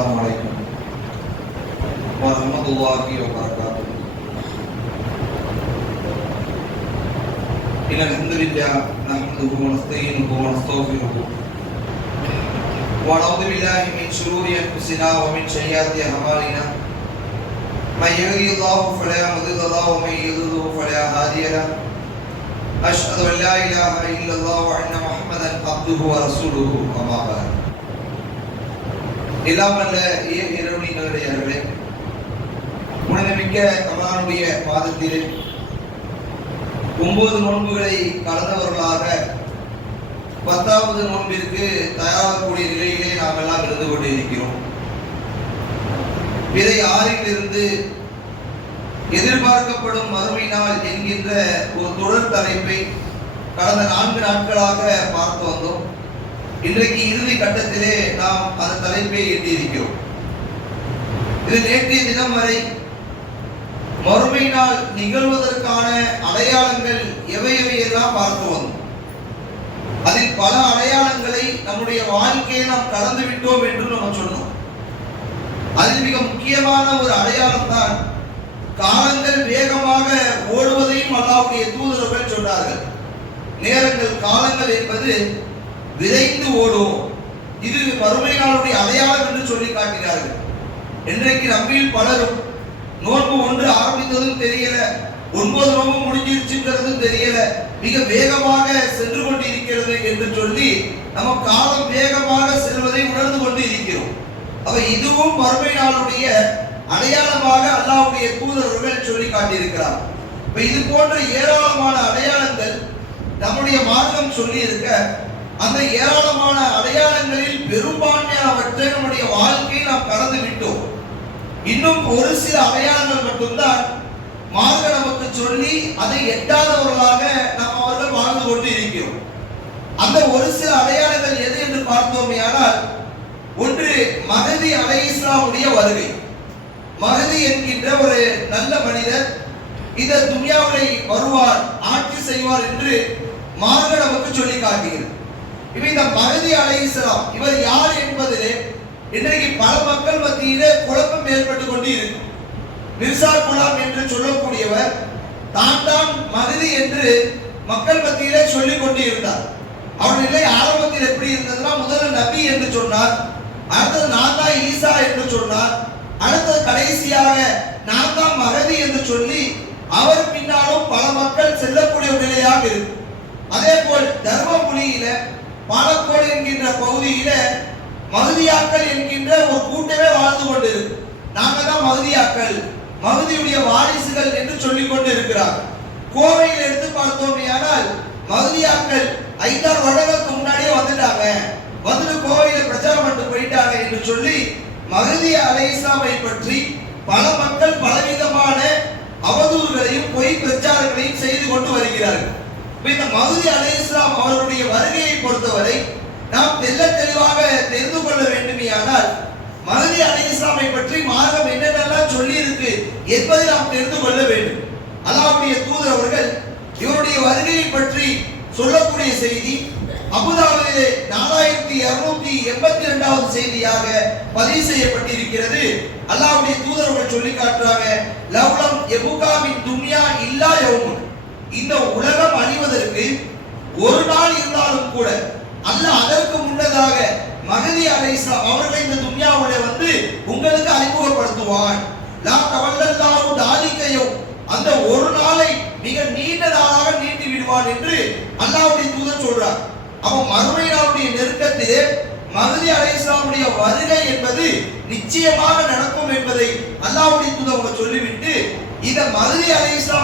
السلام عليكم ورحمة الله وبركاته إن الحمد لله نحمده ونستعينه ونستغفره ونعوذ بالله من شرور أنفسنا ومن سيئات أعمالنا من يهده الله فلا مضل له ومن يضلل فلا هادي له أشهد أن لا إله إلا الله وأن محمدا عبده ورسوله أما بعد இல்லாமல்ல இரவணிகளுடையவர்களே புனிதமிக்க கமலானுடைய பாதத்திலே ஒன்பது நோன்புகளை கலந்தவர்களாக பத்தாவது நோன்பிற்கு தயாராகக்கூடிய நிலையிலே நாம் எல்லாம் இருந்து கொண்டிருக்கிறோம். இதை ஆறிலிருந்து எதிர்பார்க்கப்படும் மறுமை நாள் என்கின்ற ஒரு தொடர் தலைப்பை கடந்த நான்கு நாட்களாக பார்த்து வந்தோம். இன்றைக்கு இறுதி கட்டத்திலே நாம் அந்த தலைப்பை எட்டியிருக்கிறோம். இது நேற்றைய தினம் வரை மறுமை நாள் நிகழ்வதற்கான அடையாளங்கள் எவை எவையெல்லாம் பார்த்து வந்தோம். அதில் பல அடையாளங்களை நம்முடைய வாழ்க்கையை நாம் கடந்து விட்டோம் என்று நம்ம சொன்னோம். அதில் மிக முக்கியமான ஒரு அடையாளம் தான் காலங்கள் வேகமாக ஓடுவதையும் அல்லாவுடைய தூதர்கள் சொன்னார்கள். நேரங்கள் காலங்கள் என்பது விரைந்து ஓடும். இது மறுமை நாளுடைய அடையாளம் என்று சொல்லி காட்டினார்கள். இன்றைக்கு நம்பியில் பலரும் நோன்பு ஒன்று ஆரம்பித்ததும் தெரியல ஒன்பது நோன்பு முடிஞ்சிருச்சுங்கிறதும் தெரியல மிக வேகமாக சென்று கொண்டிருக்கிறது என்று சொல்லி நம்ம காலம் வேகமாக செல்வதை உணர்ந்து கொண்டு இருக்கிறோம் அப்ப இதுவும் மறுமை நாளுடைய அடையாளமாக அல்லாவுடைய தூதர்கள் சொல்லி காட்டியிருக்கிறார். இப்ப இது போன்ற ஏராளமான அடையாளங்கள் நம்முடைய மார்க்கம் சொல்லி இருக்க அந்த ஏராளமான அடையாளங்களில் பெரும்பான்மையானவற்றை நம்முடைய வாழ்க்கையில் நாம் கடந்து விட்டோம். இன்னும் ஒரு சில அடையாளங்கள் மட்டும்தான் மார்க்க நமக்கு சொல்லி அதை எட்டாதவர்களாக நாம் அவர்கள் வாழ்ந்து கொண்டு இருக்கிறோம் அந்த ஒரு சில அடையாளங்கள் எது என்று பார்த்தோமே ஆனால் ஒன்று மகதி அலை இஸ்லாமுடைய வருகை. மகதி என்கின்ற ஒரு நல்ல மனிதர் இந்த துன்யாவை வருவார் ஆட்சி செய்வார் என்று மார்க்க நமக்கு சொல்லி காட்டுகிறது. இப்ப இந்த மகதி அலைசலாம் இவர் யார் என்பதிலே இன்றைக்கு பல மக்கள் மத்தியிலே குழப்பம் ஏற்பட்டு கொண்டு இருக்கும் மிர்சா குலாம் என்று சொல்லக்கூடியவர் தான் தான் மகதி என்று மக்கள் மத்தியிலே சொல்லிக் கொண்டு இருந்தார் அவர் நிலை ஆரம்பத்தில் எப்படி இருந்ததுன்னா முதல்ல நபி என்று சொன்னார் அடுத்தது நான் தான் ஈசா என்று சொன்னார் அடுத்தது கடைசியாக நான் தான் மகதி என்று சொல்லி அவர் பின்னாலும் பல மக்கள் செல்லக்கூடிய நிலையாக இருக்கும். அதே போல் தர்மபுரியில பாலக்கோடு என்கின்ற பகுதியில மகுதியாக்கள் என்கின்ற ஒரு கூட்டமே வாழ்ந்து கொண்டு நாங்கள் நாங்க தான் மகுதியாக்கள் மகுதியுடைய வாரிசுகள் என்று சொல்லிக் கொண்டு இருக்கிறார் கோவையில் எடுத்து பார்த்தோமே ஆனால் ஐந்தாறு வருடங்களுக்கு முன்னாடியே வந்துட்டாங்க. வந்துட்டு கோவையில் பிரச்சாரம் பண்ணிட்டு போயிட்டாங்க என்று சொல்லி மகதி அலை இஸ்லாமை பற்றி பல மக்கள் பலவிதமான அவதூறுகளையும் பொய் பிரச்சாரங்களையும் செய்து கொண்டு வருகிறார்கள். இந்த மகுதி அலை இஸ்லாம் அவர்களுடைய வருகையை பொறுத்தவரை நாம் தெல்ல தெளிவாக தெரிந்து கொள்ள வேண்டுமேயானால் மகதி அலை இஸ்லாமை பற்றி மார்க்கம் என்னென்னலாம் சொல்லி இருக்கு என்பதை நாம் தெரிந்து கொள்ள வேண்டும். அல்லாவுடைய தூதர் அவர்கள் இவருடைய வருகையை பற்றி சொல்லக்கூடிய செய்தி அபுதாபிலே நாலாயிரத்தி இருநூத்தி எண்பத்தி இரண்டாவது செய்தியாக பதிவு செய்யப்பட்டிருக்கிறது. அல்லாவுடைய தூதர்கள் சொல்லி காட்டுறாங்க லவ்லம் எபுகாவின் துன்யா இல்லா யௌமுன். இந்த உலகம் அழிவதற்கு ஒரு நாள் இருந்தாலும் கூட அல்ல அதற்கு முன்னதாக மகதி அலைசா அவர்களை இந்த துன்யாவுல வந்து உங்களுக்கு அறிமுகப்படுத்துவான் லா தவல்லல்லாஹு தாலிகையோ அந்த ஒரு நாளை மிக நீண்ட நாளாக நீட்டி விடுவான் என்று அல்லாஹ்வுடைய தூதர் சொல்றார். அவன் மறுமை நாளுடைய நெருக்கத்திலே மகதி அலைஹிஸ்ஸலாமுடைய வருகை என்பது நிச்சயமாக நடக்கும் என்பதை அல்லாஹ்வுடைய தூதர் அவங்க சொல்லிவிட்டு இந்த மகதி அலைஹிஸ்ஸலாமை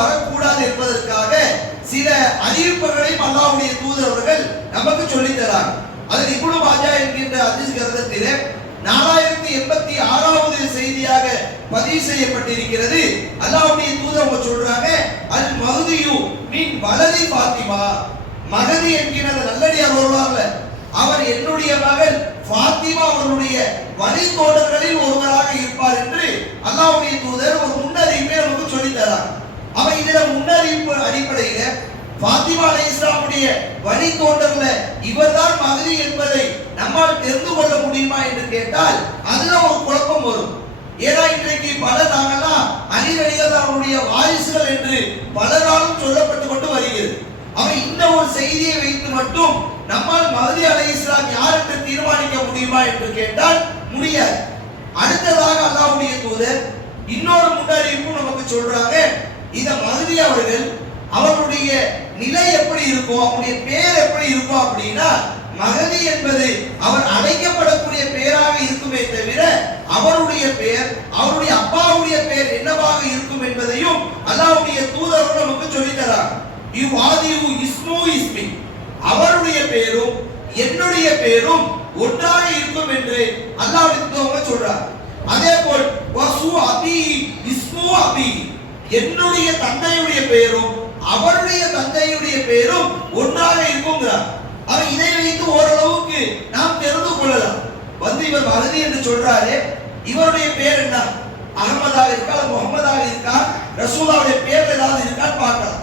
வரக்கூடாது என்பதற்காக சில அறிவிப்புகளையும் அல்லாவுடைய தூதரவர்கள் நமக்கு சொல்லி தரார். அதில் இப்னு மாஜா என்கின்ற அதிஸ் கிரந்தத்திலே நாலாயிரத்தி எண்பத்தி ஆறாவது செய்தியாக பதிவு செய்யப்பட்டிருக்கிறது. அல்லாவுடைய தூதர் சொல்றாங்க அல் மகுதியு மீன் வலதி பாத்திமா மகதி என்கிற நல்லடியார் வருவார்ல அவர் என்னுடைய மகள் பாத்திமா அவருடைய வழித்தோடர்களில் ஒருவராக இருப்பார் என்று அல்லாவுடைய தூதர் ஒரு முன்னறிவிப்பை நமக்கு சொல்லித் தரார். அவன் இதுல முன்னறிவிப்பு அடிப்படையில பாத்திமா அலை இஸ்லாமுடைய தோன்றல இவர்தான் மகதி என்பதை நம்மால் தெரிந்து கொள்ள முடியுமா என்று கேட்டால் அதுல ஒரு குழப்பம் வரும். ஏன்னா இன்றைக்கு பல நாங்கள்லாம் அலி அவருடைய வாரிசுகள் என்று பலராலும் சொல்லப்பட்டு கொண்டு வருகிறது. அவன் இந்த ஒரு செய்தியை வைத்து மட்டும் நம்மால் மகதி அலை இஸ்லாம் யார் என்று தீர்மானிக்க முடியுமா என்று கேட்டால் முடியாது. அடுத்ததாக அல்லாவுடைய தூதர் இன்னொரு முன்னறிவிப்பும் நமக்கு சொல்றாங்க. இதை மகதி அவர்கள் அவருடைய நிலை எப்படி இருக்கும் அவருடைய பேர் எப்படி இருக்கும் அப்படின்னா மகதி என்பது அவர் அழைக்கப்படக்கூடிய பெயராக இருக்குமே தவிர அவருடைய பெயர் அவருடைய அப்பாவுடைய பெயர் என்னவாக இருக்கும் என்பதையும் அல்லாவுடைய தூதர் நமக்கு சொல்லித்தரார் இவ்வாதியு இஸ்மு இஸ்மி. அவருடைய பெயரும் என்னுடைய பேரும் ஒன்றாக இருக்கும் என்று அல்லாஹ் சொல்றார் அதே போல் வசு அபி இஸ்மு அபி. என்னுடைய தந்தையுடைய பெயரும் அவருடைய தந்தையுடைய பெயரும் ஒன்றாக இருக்குங்கிறார் அவர் இதை வைத்து ஓரளவுக்கு நாம் தெரிந்து கொள்ளலாம். வந்து இவர் மகதி என்று சொல்றாரு இவருடைய பேர் என்ன? அகமதாக இருக்கா முகமதாக இருக்கா? ரசூலாவுடைய பேர் ஏதாவது இருக்கான்னு பார்க்கலாம்.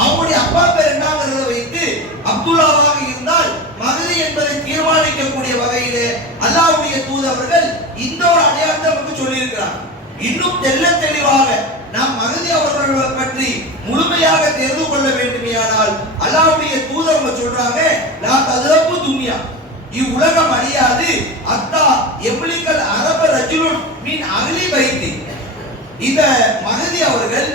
அவங்களுடைய அப்பா பேர் என்னங்கிறத வைத்து அப்துல்லாவாக இருந்தால் மகதி என்பதை தீர்மானிக்கக்கூடிய வகையிலே அல்லாவுடைய தூதவர்கள் இந்த ஒரு அடையாளத்தை நமக்கு சொல்லியிருக்கிறார். இன்னும் தெள்ள தெளிவாக நாம் மகதி அவர்கள் பற்றி முழுமையாக தெரிந்து கொள்ள வேண்டுமேயானால் அல்லாவுடைய தூதர் சொல்றாங்க நான் ததுரப்பு துன்யா. இவ்வுலகம் அழியாது அத்தா எம்லிக்கல் அரப ரஜுலுன் மின் அகலி வைத்து இந்த மகதி அவர்கள்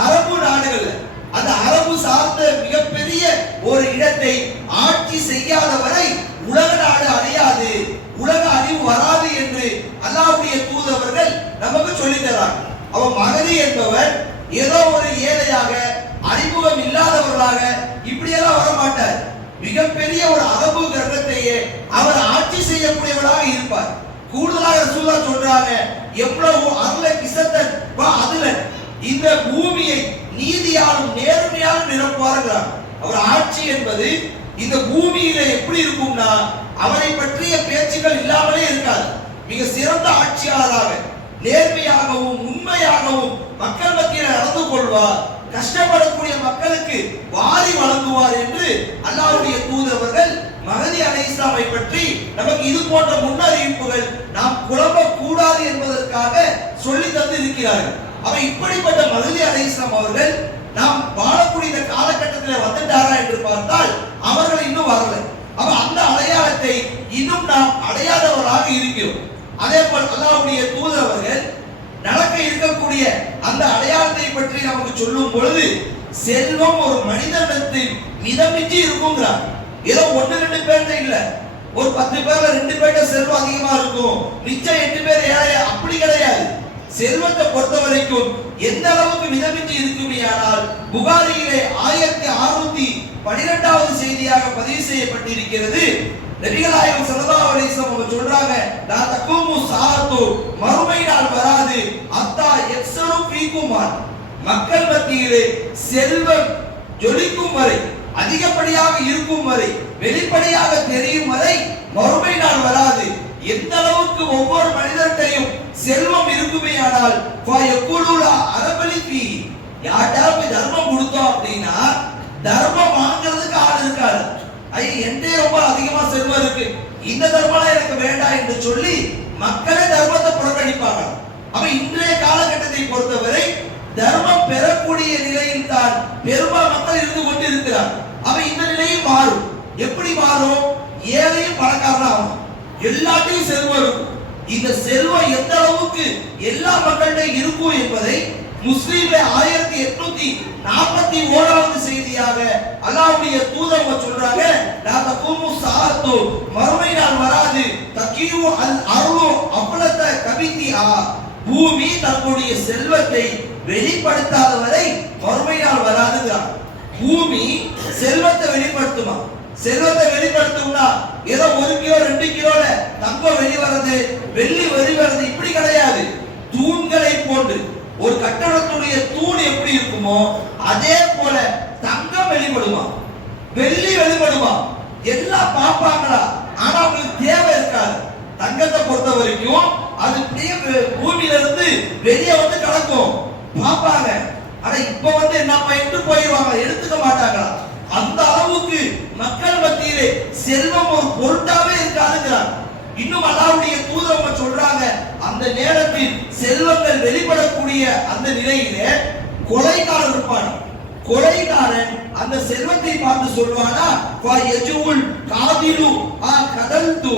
அரபு நாடுகள் அந்த அரபு சார்ந்த மிகப்பெரிய ஒரு இடத்தை ஆட்சி செய்யாத வரை உலக நாடு அழியாது உலக அழிவு வராது என்று அல்லாவுடைய தூதவர்கள் நமக்கு சொல்லித் தராங்க அவன் மகதி என்பவர் ஏதோ ஒரு ஏழையாக அறிமுகம் இல்லாதவர்களாக இப்படியெல்லாம் வர மாட்டார் மிகப்பெரிய ஒரு அரபு கிரகத்தையே அவர் ஆட்சி செய்யக்கூடியவராக இருப்பார். கூடுதலாக ரசூலா சொல்றாங்க எவ்வளவு அருள கிசத்தன் அதுல. இந்த பூமியை நீதியாலும் நேர்மையாலும் நிரப்புவாருங்கிறார். அவர் ஆட்சி என்பது இந்த பூமியில எப்படி இருக்கும்னா அவரை பற்றிய பேச்சுகள் இல்லாமலே இருக்காது. மிக சிறந்த ஆட்சியாளராக நேர்மையாகவும் காரணமும் மக்கள் மத்தியில் நடந்து கொள்வார். கஷ்டப்படக்கூடிய மக்களுக்கு வாரி வழங்குவார் என்று அல்லாவுடைய தூதவர்கள் மகதி அலை இஸ்லாமை பற்றி நமக்கு இது போன்ற முன்னறிவிப்புகள் நாம் குழம்ப கூடாது என்பதற்காக சொல்லி தந்து இருக்கிறார்கள் அவ இப்படிப்பட்ட மகதி அலை இஸ்லாம் அவர்கள் நாம் வாழக்கூடிய இந்த காலகட்டத்தில் வந்துட்டாரா என்று பார்த்தால் அவர்கள் இன்னும் வரல. அப்ப அந்த அடையாளத்தை இன்னும் நாம் அடையாதவராக இருக்கிறோம். அதே போல் அல்லாவுடைய தூதவர்கள் நடக்க இருக்கக்கூடிய அந்த அடையாளத்தை பற்றி நமக்கு சொல்லும் பொழுது செல்வம் ஒரு மனிதனிடத்தில் மிதமின்றி இருக்குங்கிறார் ஏதோ ஒன்று ரெண்டு பேர்ட்ட இல்ல. ஒரு பத்து பேர்ல ரெண்டு பேர்ட்ட செல்வம் அதிகமா இருக்கும். மிச்சம் எட்டு பேர் ஏழைய? அப்படி கிடையாது. செல்வத்தை பொறுத்த வரைக்கும் எந்த அளவுக்கு மிதமின்றி இருக்குமேயானால் புகாரியிலே ஆயிரத்தி அறுநூத்தி பனிரெண்டாவது செய்தியாக பதிவு செய்யப்பட்டிருக்கிறது. நபிகளாயம் சல்லல்லாஹு அலைஹி வஸல்லம் சொல்றாங்க லா தகுமு சாஅத்து மறுமை நாள் வராது. அத்தா எக்ஸரு ஃபீக்குமான் மக்கள் மத்தியிலே செல்வம் ஜொலிக்கும் வரை அதிகப்படியாக இருக்கும் வரை வெளிப்படையாக தெரியும் வரை மறுமை நாள் வராது. எந்த அளவுக்கு ஒவ்வொரு மனிதர்கிட்டையும் செல்வம் இருக்குமே ஆனால் அரபலி ஃபீ. யார்கிட்ட போய் தர்மம் கொடுத்தோம் அப்படின்னா தர்மம் வாங்கிறதுக்கு ஆள் இருக்காது. ஐயோ என்கிட்ட ரொம்ப அதிகமா செல்வம் இருக்கு. இந்த தர்மம் எனக்கு வேண்டாம் என்று சொல்லி மக்களே தர்மத்தை புறக்கணிப்பாங்க. அப்ப இன்றைய காலகட்டத்தை பொறுத்தவரை தர்மம் பெறக்கூடிய நிலையில் தான் பெரும்பால் மக்கள் இருந்து கொண்டு இருக்கிறார் அப்ப இந்த நிலையும் மாறும். எப்படி மாறும்? ஏழையும் பணக்காரன் ஆகும் எல்லாத்தையும் செல்வம் இருக்கும். இந்த செல்வம் எந்த அளவுக்கு எல்லா மக்கள்கிட்ட இருக்கும் என்பதை முஸ்லீம்ல ஆயிரத்தி எட்நூத்தி நாற்பத்தி ஓராவது செய்தியாக அல்லாவுடைய தூதவங்க சொல்றாங்க நான் தகுமு சாத்து மறுமை நாள் வராது. தக்கியும் அல் அருளும் அப்பளத்த கபித்தி ஆ பூமி தன்னுடைய செல்வத்தை வெளிப்படுத்தாத வரை மறுமை நாள் வராதுதான் பூமி செல்வத்தை வெளிப்படுத்துமா? செல்வத்தை வெளிப்படுத்தும்னா ஏதோ ஒரு கிலோ ரெண்டு கிலோல தங்கம் வெளிவரது வெள்ளி வெளிவரது இப்படி கிடையாது தூண்களை போன்று ஒரு கட்டடத்துடைய தூண் எப்படி இருக்குமோ அதே போல தங்கம் வெளிப்படுமா வெள்ளி வெளிப்படுமா எல்லாம் பார்ப்பாங்களா ஆனா அவங்களுக்கு தேவை இருக்காது. தங்கத்தை பொறுத்த வரைக்கும் அது பூமியில இருந்து வெளியே வந்து கிடக்கும். பார்ப்பாங்க ஆனா இப்ப வந்து என்ன பண்ணிட்டு போயிடுவாங்க எடுத்துக்க மாட்டாங்களா? அந்த அளவுக்கு மக்கள் மத்தியிலே செல்வம் ஒரு பொருட்டாவே இருக்காதுங்கிறார் இன்னும் அல்லாவுடைய தூதரவங்க சொல்றாங்க அந்த நேரத்தில் செல்வங்கள் வெளிப்படக்கூடிய அந்த நிலையிலே கொலைக்காரர் இருப்பான் கொலைகாரன் அந்த செல்வத்தை பார்த்து சொல்வானா வா யஜுல் காதிலு ஆ கதல்து.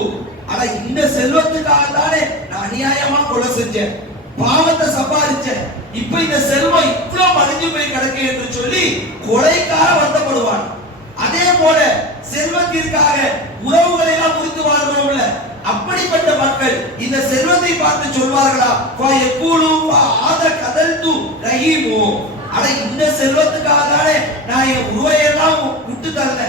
ஆனா இந்த செல்வத்துக்காக தானே நான் அநியாயமா கொலை செஞ்சேன் பாவத்தை சம்பாதிச்சேன். இப்ப இந்த செல்வம் இவ்வளவு மடிஞ்சு போய் கிடக்கு என்று சொல்லி கொலைக்கார வருத்தப்படுவான். அதே போல செல்வத்திற்காக உறவுகளை எல்லாம் முறித்து வாழ்றோம்ல அப்படிப்பட்ட மக்கள் இந்த செல்வத்தை பார்த்து சொல்வார்களா வா ஆத வா ஆத ரஹீமோ. அட இந்த செல்வத்துக்காக தானே நான் என் உருவையெல்லாம் விட்டு தரல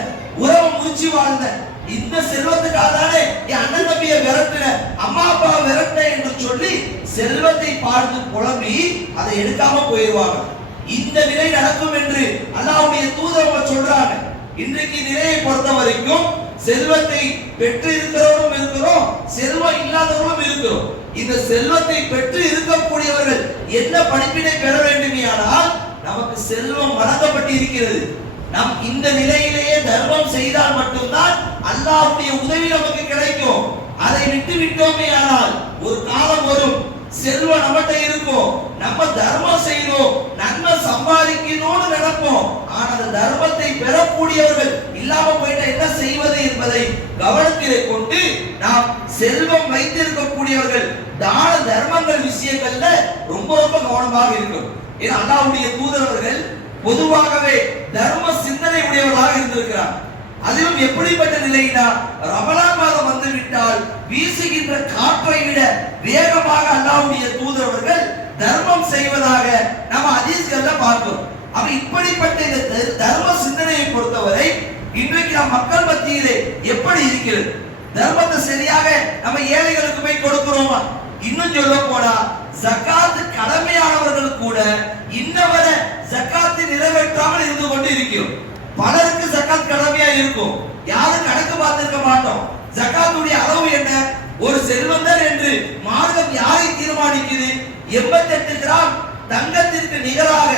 உறவை முடிச்சு வாழ்ந்தேன். இந்த செல்வத்துக்காக தானே என் அண்ணன் தம்பியை விரட்டுன அம்மா அப்பா விரட்டின என்று சொல்லி செல்வத்தை பார்த்து புலம்பி அதை எடுக்காம போயிடுவாங்க இந்த நிலை நடக்கும் என்று அல்லாவுடைய தூதரவங்க சொல்றாங்க. இன்றைக்கு நிலையை பொறுத்த வரைக்கும் செல்வத்தை பெற்று இருக்கிறவரும் இருக்கிறோம் செல்வம் இல்லாதவரும் இருக்கிறோம். இந்த செல்வத்தை பெற்று இருக்கக்கூடியவர்கள் என்ன படிப்பினை பெற வேண்டுமையானால் நமக்கு செல்வம் வழங்கப்பட்டு இருக்கிறது நாம் இந்த நிலையிலேயே தர்மம் செய்தால் மட்டும்தான் அல்லாஹ்வுடைய உதவி நமக்கு கிடைக்கும். அதை விட்டு விட்டோமே ஆனால் ஒரு காலம் வரும் செல்வம் நம்மகிட்ட இருக்கும். நம்ம தர்மம் செய்யணும் நன்மை சம்பாதிக்கணும்னு நினைப்போம். ஆனா அந்த தர்மத்தை பெறக்கூடியவர்கள் இல்லாம போயிட்டா என்ன செய்வது என்பதை கவனத்திலே கொண்டு நாம் செல்வம் வைத்திருக்கக்கூடியவர்கள் தான தர்மங்கள் விஷயங்கள்ல ரொம்ப ரொம்ப கவனமாக இருக்கணும். ஏன்னா அல்லாவுடைய தூதரவர்கள் பொதுவாகவே தர்ம சிந்தனை உடையவர்களாக இருந்திருக்கிறார். அதிலும் எப்படிப்பட்ட நிலையினா ரமலான் மாதம் வந்து விட்டால் வீசுகின்ற காற்றை விட வேகமாக அல்லாவுடைய தூதரவர்கள் தர்மம் செய்வதாக நம்ம ஹதீஸ்கள்ல பார்க்கிறோம். அப்ப இப்படிப்பட்ட இந்த தர்ம சிந்தனையை பொறுத்தவரை இன்றைக்கு நம் மக்கள் மத்தியிலே எப்படி இருக்கிறது? தர்மத்தை சரியாக நம்ம ஏழைகளுக்கு போய் கொடுக்கிறோமா? இன்னும் சொல்ல போனா ஜக்காத்து கடமையானவர்கள் கூட இன்னவர ஜக்காத்தை நிறைவேற்றாமல் இருந்து கொண்டு இருக்கிறோம் பலருக்கு ஜக்காத் கடமையா இருக்கும். யாரும் கணக்கு பார்த்திருக்க மாட்டோம். ஜக்காத்துடைய அளவு என்ன? ஒரு செல்வந்தர் என்று மார்க்கம் யாரை தீர்மானிக்குது? 88 கிராம் தங்கத்திற்கு நிகராக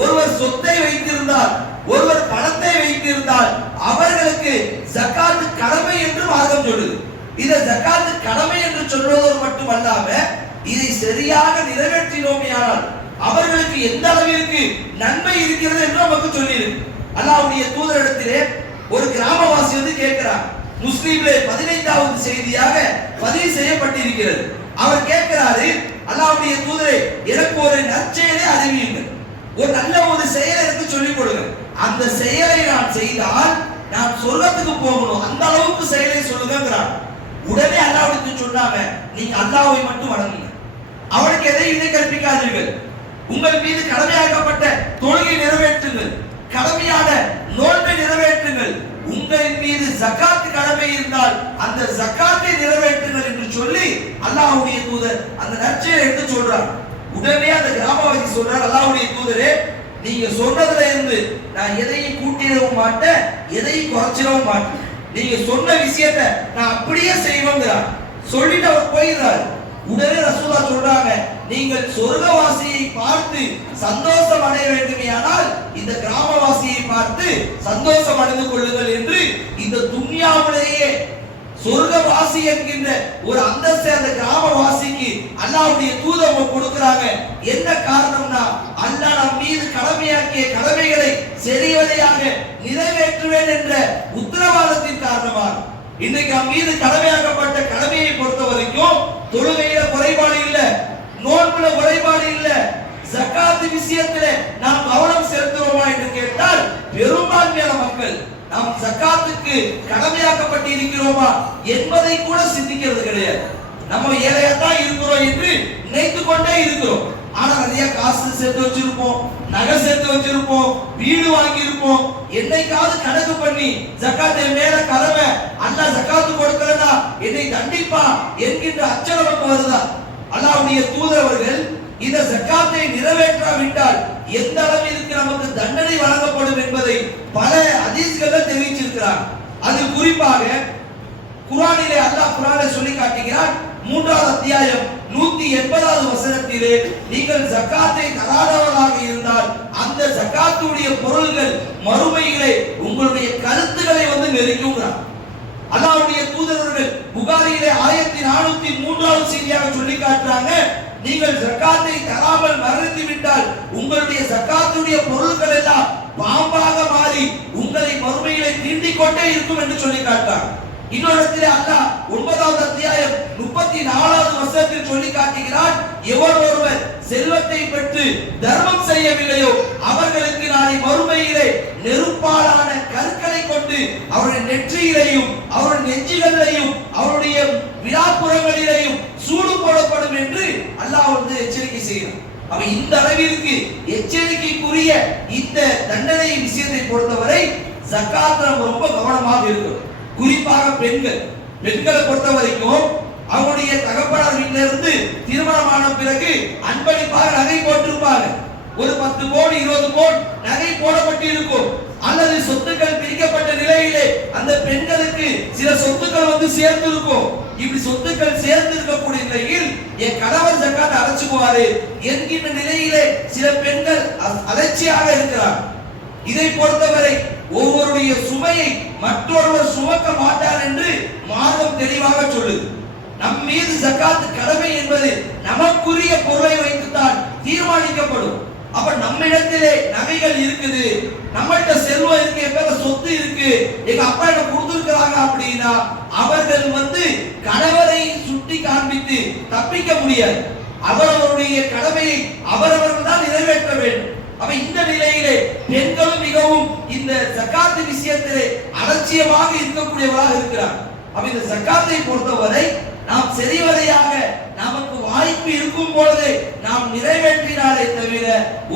ஒருவர் சொத்தை வைத்திருந்தால் ஒருவர் பணத்தை வைத்திருந்தால் அவர்களுக்கு ஜக்காத்து கடமை என்று மார்க்கம் சொல்லுது. இதை ஜக்காத்து கடமை என்று சொல்வதோடு மட்டுமல்லாம நிறைவேற்றினோமையானால் அவர்களுக்கு எந்த அளவிற்கு நன்மை இருக்கிறது என்று நமக்கு சொல்லியிருக்கு. அல்லாவுடைய தூதரிடத்திலே ஒரு கிராமவாசி வந்து கேட்கிறார். முஸ்லீம்ல பதினைந்தாவது செய்தியாக பதிவு செய்யப்பட்டிருக்கிறது. அவர் கேட்கிறாரு அல்லாவுடைய தூதரே எனக்கு ஒரு நற்செயலை அறிவியுங்கள். ஒரு நல்ல ஒரு செயலை எனக்கு சொல்லிக் கொடுங்க அந்த செயலை நான் செய்தால் நான் சொர்க்கத்துக்கு போகணும். அந்த அளவுக்கு செயலை சொல்லுங்கிறான் உடனே அல்லாஹ்வுக்கு சொன்னாங்க நீங்க அல்லாவை மட்டும் வணங்குங்க. அவனுக்கு எதையும் இணை கற்பிக்காதீர்கள். உங்கள் மீது கடமையாக்கப்பட்ட தொழுகை நிறைவேற்றுங்கள். கடமையான நோன்பை நிறைவேற்றுங்கள். உங்களின் மீது ஜக்காத்து கடமை இருந்தால் அந்த ஜக்காத்தை நிறைவேற்றுங்கள் என்று சொல்லி அல்லாஹுடைய தூதர் அந்த நற்செயலை எடுத்து சொல்றார். உடனே அந்த கிராமவாசி சொல்றார் அல்லாஹுடைய தூதரே நீங்க சொன்னதுல இருந்து நான் எதையும் கூட்டிடவும் மாட்டேன் எதையும் குறைச்சிடவும் மாட்டேன். நீங்க சொன்ன விஷயத்தை நான் அப்படியே செய்வோங்கிறார். சொல்லிட்டு அவர் போயிடுறாரு. உடனே ரசூலா சொல்றாங்க நீங்கள் சொர்க்கவாசியை பார்த்து சந்தோஷம் அடைய வேண்டுமையானால் இந்த கிராமவாசியை பார்த்து சந்தோஷம் அடைந்து கொள்ளுங்கள் என்று இந்த துன்யாவிலேயே சொர்க்கவாசி என்கின்ற ஒரு அந்தஸ்தை அந்த கிராமவாசிக்கு அல்லாவுடைய தூதம் கொடுக்கிறாங்க. என்ன காரணம்னா அல்லாஹ் நம் மீது கடமையாக்கிய கடமைகளை செறிவதையாக நிறைவேற்றுவேன் என்ற உத்தரவாதத்தின் காரணமாக. இன்னைக்கு நம் மீது கடமையாக்கப்பட்ட கடமையை பொறுத்த வரைக்கும் தொழுகையில குறைபாடு இல்ல நோன்புல குறைபாடு இல்ல ஜக்காத் விஷயத்துல நாம் கவனம் செலுத்துவோமா என்று கேட்டால் பெரும்பான்மையான மக்கள் நாம் ஜக்காத்துக்கு கடமையாக்கப்பட்டு இருக்கிறோமா என்பதை கூட சிந்திக்கிறது கிடையாது. நம்ம ஏழையா தான் இருக்கிறோம் என்று நினைத்து கொண்டே இருக்கிறோம். ஆனா நிறைய காசு சேர்த்து வச்சிருப்போம் நகை சேர்த்து வச்சிருப்போம் வீடு வாங்கியிருப்போம். என்னைக்காவது கணக்கு பண்ணி ஜக்காத்தை மேல கடமை அண்ணா ஜக்காத்து கொடுக்கலனா என்னை தண்டிப்பா என்கின்ற அச்சம் நமக்கு வருதா? அல்லாவுடைய தூதரவர்கள் இந்த ஜக்காத்தை நிறைவேற்றாவிட்டால் எந்த அளவிற்கு நமக்கு தண்டனை வழங்கப்படும் என்பதை பல அதிசயங்கள் தெரிவிச்சிருக்கிறார். அது குறிப்பாக குரானிலே அல்லாஹ் குரானை சொல்லி காட்டுகிறார் மூன்றாவது அத்தியாயம். வசனத்திலே நீங்கள் ஜக்காத்தை தராதவராக இருந்தால் அந்த ஜக்காத்துடைய பொருள்கள் மறுமையிலே உங்களுடைய கருத்துக்களை வந்து நெருங்குங்கிறார் அல்லாவுடைய தூதரர்கள் புகாரியிலே ஆயிரத்தி நானூத்தி மூன்றாவது செய்தியாக சொல்லி காட்டுறாங்க நீங்கள் ஜக்காத்தை தராமல் மறந்து விட்டால் உங்களுடைய ஜக்காத்துடைய பொருட்கள் எல்லாம் பாம்பாக மாறி உங்களை மறுமையிலே தீண்டிக் கொண்டே இருக்கும் என்று சொல்லி காட்டுறாங்க. இன்னொரு இடத்திலே அல்லாஹ் ஒன்பதாவது அத்தியாயம் முப்பத்தி நாலாவது வருஷத்தில் சொல்லி காட்டுகிறான் எவர் ஒருவர் செல்வத்தை பெற்று தர்மம் செய்யவில்லையோ அவர்களுக்கு நாளை மறுமையிலே நெருப்பாலான கற்களை கொண்டு அவருடைய நெற்றியிலையும் அவருடைய நெஞ்சுகளிலையும் அவருடைய விழாப்புறங்களிலையும் சூடு போடப்படும் என்று அல்லாஹ் வந்து எச்சரிக்கை செய்கிறார் அவ இந்த அளவிற்கு எச்சரிக்கைக்குரிய இந்த தண்டனை விஷயத்தை பொறுத்தவரை ஜக்காத் ரொம்ப கவனமாக இருக்கிறது குறிப்பாக பெண்கள். பெண்களை பொறுத்த வரைக்கும் அவங்களுடைய தகப்பனார் வீட்டில இருந்து திருமணமான பிறகு அன்பளிப்பாக நகை போட்டிருப்பாங்க. ஒரு பத்து கோடி இருபது கோடி நகை போடப்பட்டு இருக்கும் அல்லது சொத்துக்கள் பிரிக்கப்பட்ட நிலையிலே அந்த பெண்களுக்கு சில சொத்துக்கள் வந்து சேர்ந்து இருக்கும் இப்படி சொத்துக்கள் சேர்ந்து இருக்கக்கூடிய நிலையில் என் கணவர் ஜக்காத் அழைச்சுக்குவாரு என்கின்ற நிலையிலே சில பெண்கள் அலட்சியாக இருக்கிறார். இதை பொறுத்தவரை ஒவ்வொருடைய சுமையை மற்றொருவர் சுமக்க மாட்டார் என்று மார்க்கம் தெளிவாக சொல்லுது. நம் மீது ஜக்காத்து கடமை என்பது நமக்குரிய பொருளை வைத்துத்தான் தீர்மானிக்கப்படும். அப்ப நம்மிடத்திலே நகைகள் இருக்குது நம்மகிட்ட செல்வம் இருக்கு எங்க சொத்து இருக்கு எங்க அப்பா என்ன கொடுத்துருக்கிறாங்க அப்படின்னா அவர்கள் வந்து கணவரை சுட்டி காண்பித்து தப்பிக்க முடியாது. அவரவருடைய கடமையை அவரவர்கள் தான் நிறைவேற்ற வேண்டும். அப்ப இந்த நிலையிலே பெண்களும் மிகவும் இந்த சக்காத்து விஷயத்திலே அலட்சியமாக இருக்கக்கூடியவராக இருக்கிறார். அப்ப இந்த சக்காத்தை பொறுத்தவரை நாம் சரிவரையாக நமக்கு வாய்ப்பு இருக்கும் பொழுதே நாம் நிறைவேற்றினாலே தவிர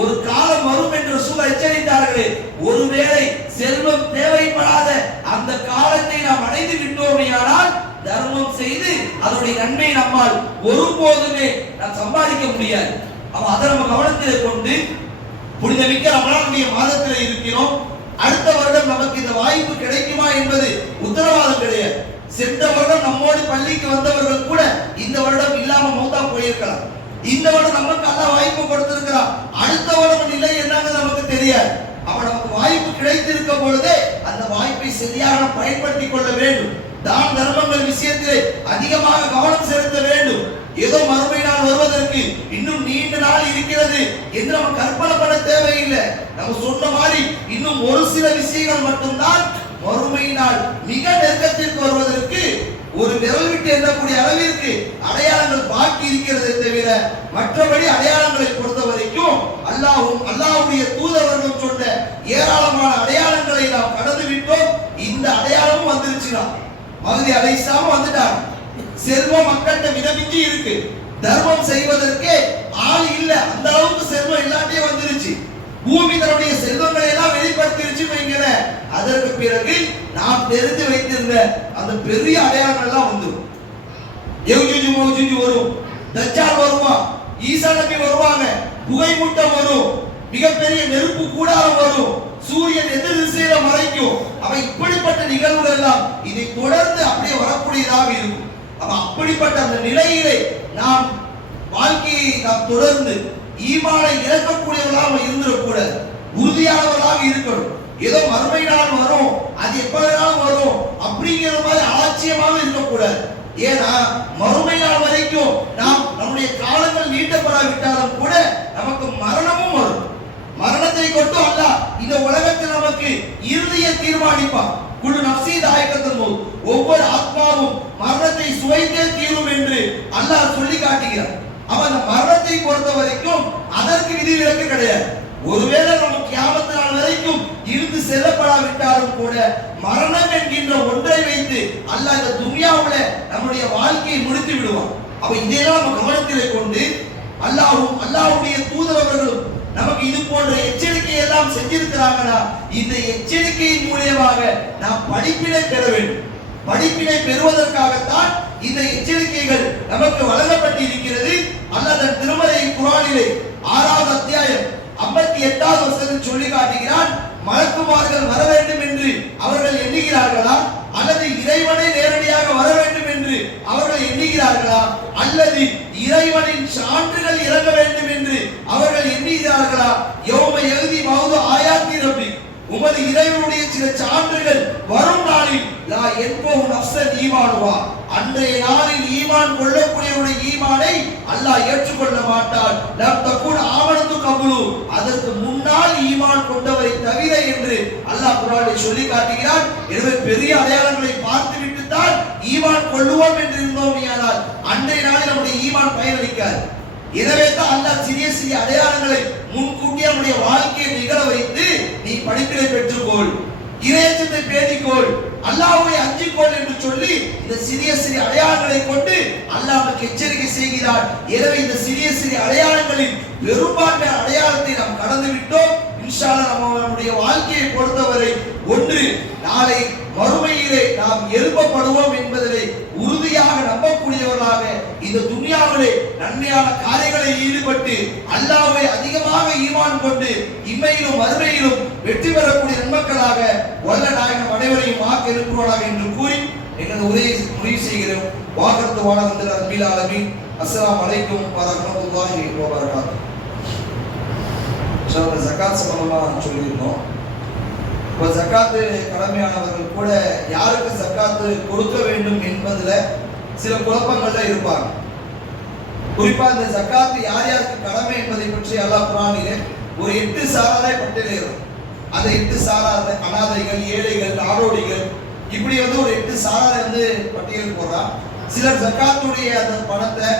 ஒரு காலம் வரும் என்று சூழல் எச்சரித்தார்களே ஒருவேளை செல்வம் தேவைப்படாத அந்த காலத்தை நாம் அடைந்து விட்டோமேயானால் தர்மம் செய்து அதனுடைய நன்மை நம்மால் ஒருபோதுமே நாம் சம்பாதிக்க முடியாது. அப்ப அதை நம்ம கவனத்தில் கொண்டு புனிதமிக்க ரமலானுடைய மாதத்தில் இருக்கிறோம். அடுத்த வருடம் நமக்கு இந்த வாய்ப்பு கிடைக்குமா என்பது உத்தரவாதம் கிடையாது. சென்ற வருடம் நம்மோடு பள்ளிக்கு வந்தவர்கள் கூட இந்த வருடம் இல்லாம மௌத்தா போயிருக்கலாம். இந்த வருடம் நமக்கு நல்ல வாய்ப்பு கொடுத்திருக்கிறான். அடுத்த வருடம் நிலை என்னன்னு நமக்கு தெரியாது. அப்ப நமக்கு வாய்ப்பு கிடைத்திருக்க பொழுதே அந்த வாய்ப்பை சரியாக பயன்படுத்திக் கொள்ள வேண்டும். தான தர்மங்கள் விஷயத்திலே அதிகமாக கவனம் செலுத்த வேண்டும். ஏதோ மறுமை நாள் வருவதற்கு இன்னும் நீண்ட நாள் இருக்கிறது என்று நம்ம கற்பனை பண்ண தேவையில்லை. நம்ம சொன்ன மாதிரி இன்னும் ஒரு சில விஷயங்கள் மட்டும்தான் மறுமை நாள் மிக நெருக்கத்திற்கு வருவதற்கு ஒரு விரல் விட்டு எண்ணக்கூடிய அளவிற்கு அடையாளங்கள் பாக்கி இருக்கிறது தவிர மற்றபடி அடையாளங்களை பொறுத்த வரைக்கும் அல்லாஹும் அல்லாஹுடைய தூதவர்கள் சொன்ன ஏராளமான அடையாளங்களை நாம் கடந்து விட்டோம். இந்த அடையாளமும் வந்துருச்சுனா மகதி அலைசாம வந்துட்டாங்க. செல்வம் மக்கள்கிட்ட மிதமிஞ்சி இருக்கு. தர்மம் செய்வதற்கே ஆள் இல்ல. அந்த அளவுக்கு செல்வம் எல்லாத்தையும் வந்துருச்சு. பூமி தன்னுடைய செல்வங்களை எல்லாம் வெளிப்படுத்திருச்சு வைங்களேன். அதற்கு பிறகு நாம் தெரிந்து வைத்திருந்த அந்த பெரிய அடையாளங்கள் எல்லாம் வந்துடும் எவுஜுஜு மௌஜுஜு வரும். தஜ்ஜால் வருவான் ஈசா நபி வருவாங்க. புகை மூட்டம் வரும். மிகப்பெரிய நெருப்பு கூடாரம் வரும். சூரியன் எதிர் திசையில மறைக்கும்? அவன் இப்படிப்பட்ட நிகழ்வுகள் எல்லாம் இதை தொடர்ந்து அப்படியே வரக்கூடியதாக இருக்கும். அப்ப அப்படிப்பட்ட அந்த நிலையிலே நாம் வாழ்க்கையை நாம் தொடர்ந்து ஈமானை இறக்கக்கூடியவர்களாக இருந்துடக்கூடாது உறுதியானவர்களாக இருக்கணும். ஏதோ மறுமை நாள் வரும் அது எப்ப வேணாலும் வரும் அப்படிங்கிற மாதிரி அலட்சியமாக இருக்கக்கூடாது ஏன்னா மறுமை நாள் வரைக்கும் நாம் நம்முடைய காலங்கள் நீட்டப்படாவிட்டாலும் கூட நமக்கு மரணமும் வரும். மரணத்தை கொண்டு அல்ல இந்த உலகத்தில் நமக்கு இறுதியை தீர்மானிப்பான். குழு நப்சி தாயக்கத்தின் போது ஒவ்வொரு ஆத்மாவும் மரணத்தை சுவைத்தே தீரும் என்று அல்லாஹ் சொல்லி காட்டுகிறார். அவன் அந்த மரணத்தை பொறுத்த வரைக்கும் அதற்கு விதிவிலக்கு கிடையாது. ஒருவேளை நம்ம கியாமத்து நாள் வரைக்கும் இருந்து செல்லப்படாவிட்டாலும் கூட மரணம் என்கின்ற ஒன்றை வைத்து அல்லாஹ் இந்த துன்யாவுல நம்முடைய வாழ்க்கையை முடித்து விடுவான். அப்ப இதையெல்லாம் நம்ம கவனத்திலே கொண்டு அல்லாஹும் அல்லாஹுடைய தூதரவர்களும் நமக்கு இது போன்ற எச்சரிக்கை எல்லாம் செஞ்சிருக்கிறாங்கன்னா இந்த எச்சரிக்கையின் மூலியமாக நாம் படிப்பினை பெற வேண்டும். படிப்பினை பெறுவதற்காகத்தான் இந்த எச்சரிக்கைகள் நமக்கு வழங்கப்பட்டு இருக்கிறது திருமலை குரானிலே ஆறாவது அத்தியாயம் ஐம்பத்தி எட்டாவது வருஷத்தில் சொல்லி காட்டுகிறான் மலக்குமார்கள் வர வேண்டும் என்று அவர்கள் எண்ணுகிறார்களா? அல்லது இறைவனை நேரடியாக வர வேண்டும் என்று அவர்கள் எண்ணுகிறார்களா? அல்லது இறைவனின் சான்றுகள் இறங்க வேண்டும் என்று அவர்கள் எண்ணுகிறார்களா? யோம எழுதி மௌது ஆயாத்தி ரப்பி உமது இறைவனுடைய சில சான்றுகள் வரும் நாளில் லா என்போம் நஃப்சன் ஈமானுவா? அன்றைய நாளில் ஈமான் கொள்ளக்கூடியவனுடைய ஈமானை அல்லாஹ் ஏற்றுக்கொள்ள மாட்டான். லம் தக்கூட ஆவணத்து கபுலு அதற்கு முன்னால் ஈமான் கொண்டவரை தவிர என்று அல்லாஹ் குரானை சொல்லி காட்டுகிறான் எனவே பெரிய அடையாளங்களை பார்த்து ஈமான் கொள்ளுவோம் என்று இருந்தோமையானால் அன்றைய நாளில் நம்முடைய ஈமான் பயனளிக்காது. எனவே தான் அல்லாஹ் சிறிய சிறிய அடையாளங்களை முன்கூட்டியே நம்முடைய வாழ்க்கையை நிகழ வைத்து நீ படிப்பினை பெற்றுக்கொள். இறையச்சத்தை பேணிக்கொள். அல்லாஹ்வை அஞ்சிக்கொள் என்று சொல்லி இந்த சிறிய சிறிய அடையாளங்களை கொண்டு அல்லாஹ் நமக்கு எச்சரிக்கை செய்கிறார். எனவே இந்த சிறிய சிறிய அடையாளங்களின் பெரும்பான்மை அடையாளத்தை நாம் கடந்து விட்டோம் இன்ஷால்லா நம்ம நம்முடைய வாழ்க்கையை பொறுத்தவரை ஒன்று நாளை மறுமையிலே நாம் எழுப்பப்படுவோம் என்பதிலே உறுதியாக நம்பக்கூடியவர்களாக இந்த துன்யாவிலே நன்மையான காரியங்களில் ஈடுபட்டு அல்லாவை அதிகமாக ஈமான் கொண்டு இம்மையிலும் மறுமையிலும் வெற்றி பெறக்கூடிய நன்மக்களாக வல்ல நாயகம் அனைவரையும் வாக்கு இருக்கிறோம் என்று கூறி எனது உரையை முடிவு செய்கிறோம் வாக்கத்து வாழ அன்பில் ஆலமீன். அஸ்லாம் அலைக்கும் வரமத்துல்லாஹி வபரகாத்துஹு. சார் ஜகாத் சம்பந்தமாக சொல்லியிருந்தோம். இப்போ ஜக்காத்து கடமையானவர்கள் கூட யாருக்கு ஜக்காத்து கொடுக்க வேண்டும் என்பதில் சில குழப்பங்கள்ல இருப்பாங்க. குறிப்பா இந்த ஜக்காத்து யார் யாருக்கு கடமை என்பதை பற்றி அல்லாஹ் குரானிலே ஒரு எட்டு சாராரை பட்டியலிடும் அந்த எட்டு சாரார் அனாதைகள் ஏழைகள் ஆரோடிகள் இப்படி வந்து ஒரு எட்டு சாராரை வந்து பட்டியல் போடுறான். சிலர் ஜக்காத்துடைய அந்த பணத்தை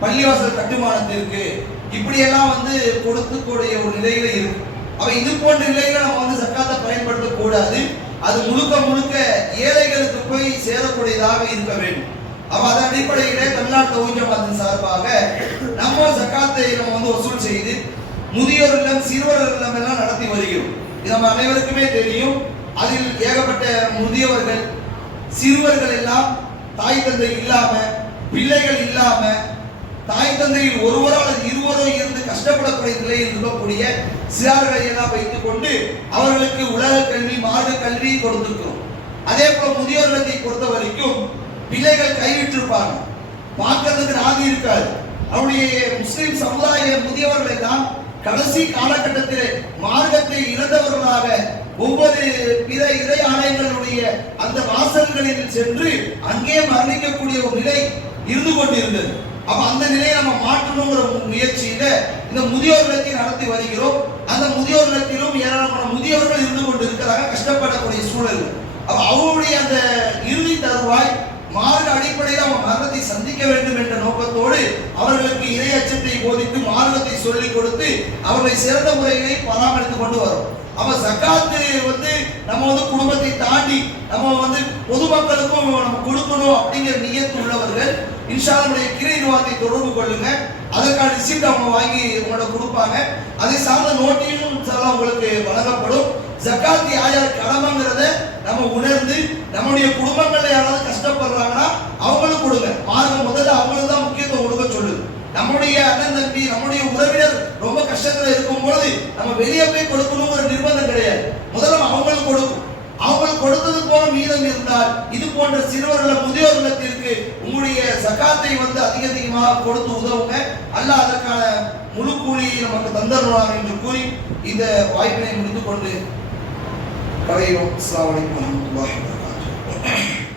பள்ளிவாசல் கட்டுமானத்திற்கு இப்படியெல்லாம் வந்து கொடுத்துக்கூடிய ஒரு நிலையில இருக்கும் அவ இது போன்ற நிலையில நம்ம வந்து சக்காத்தை பயன்படுத்த கூடாது. அது முழுக்க முழுக்க ஏழைகளுக்கு போய் சேரக்கூடியதாக இருக்க வேண்டும். அவ அதன் அடிப்படையிலே தமிழ்நாடு தொகுதி சார்பாக நம்ம சக்காத்தை நம்ம வந்து வசூல் செய்து முதியோர் இல்லம் சிறுவர் இல்லம் எல்லாம் நடத்தி வருகிறோம். இது நம்ம அனைவருக்குமே தெரியும். அதில் ஏகப்பட்ட முதியவர்கள் சிறுவர்கள் எல்லாம் தாய் தந்தை இல்லாம பிள்ளைகள் இல்லாம தாய் தந்தையில் ஒருவரோ அல்லது இருவரோ இருந்து கஷ்டப்படக்கூடிய நிலையில் இருக்கக்கூடிய சிறார்களை எல்லாம் வைத்துக் கொண்டு அவர்களுக்கு உலக கல்வி மார்க்க கல்வி கொடுத்திருக்கிறோம். அதே போல முதியோர்களை பொறுத்த வரைக்கும் பிள்ளைகள் கைவிட்டிருப்பாங்க. பார்க்கறதுக்கு நாதி இருக்காது. அவருடைய முஸ்லிம் சமுதாய முதியவர்களை தான் கடைசி காலகட்டத்தில் மார்க்கத்தை இழந்தவர்களாக ஒவ்வொரு பிற இறை ஆலயங்களுடைய அந்த வாசல்களில் சென்று அங்கே மரணிக்கக்கூடிய ஒரு நிலை இருந்து கொண்டிருந்தது. அப்ப அந்த நிலையை நம்ம மாற்றணுங்கிற முயற்சியில இந்த முதியோர் இல்லத்தை நடத்தி வருகிறோம். அந்த முதியோர் இல்லத்திலும் ஏராளமான முதியோர்கள் இருந்து கொண்டு இருக்கிறாங்க கஷ்டப்படக்கூடிய சூழல். அப்ப அவருடைய அந்த இறுதி தருவாய் மாறு அடிப்படையில் அவன் மரணத்தை சந்திக்க வேண்டும் என்ற நோக்கத்தோடு அவர்களுக்கு இறை அச்சத்தை போதித்து மார்க்கத்தை சொல்லிக் கொடுத்து அவர்களை சிறந்த முறையிலே பராமரித்து கொண்டு வரும். அப்ப சக்காத்து வந்து நம்ம வந்து குடும்பத்தை தாண்டி நம்ம வந்து பொதுமக்களுக்கும் நம்ம கொடுக்கணும் அப்படிங்கிற நியத்து உள்ளவர்கள் இன்ஷாலுடைய கிரை நிர்வாகத்தை தொடர்பு கொள்ளுங்க. அதற்கான ரிசீப்ட் அவங்க வாங்கி உங்களோட கொடுப்பாங்க. அதை சார்ந்த நோட்டீஸும் உங்களுக்கு வழங்கப்படும். ஜக்காத்தி ஆயார் கடமைங்கிறத நம்ம உணர்ந்து நம்முடைய குடும்பங்கள்ல யாராவது கஷ்டப்படுறாங்கன்னா அவங்களுக்கு கொடுங்க. மார்க்கம் முதல்ல அவங்களுக்கு தான் முக்கியத்துவம் கொடுக்க சொல்லுது. நம்முடைய அண்ணன் தம்பி நம்முடைய உறவினர் ரொம்ப கஷ்டத்துல இருக்கும் பொழுது நம்ம வெளியே போய் ஒரு நிர்பந்தம் கிடையாது. முதல்ல அவங்களுக்கு கொடுக்கும். அவங்களுக்கு கொடுத்தது போல மீதம் இருந்தால் இது போன்ற சிறுவர்கள முதியோர் இல்லத்திற்கு உங்களுடைய சகாத்தை வந்து அதிக அதிகமாக கொடுத்து உதவுங்க. அல்ல அதற்கான முழு கூலியை நமக்கு தந்தருவாங்க என்று கூறி இந்த வாய்ப்பினை முடிந்து கொண்டு கலையும் அஸ்லாம் வலைக்கம் வரமத்துல்லாஹி வபரகாத்துஹு.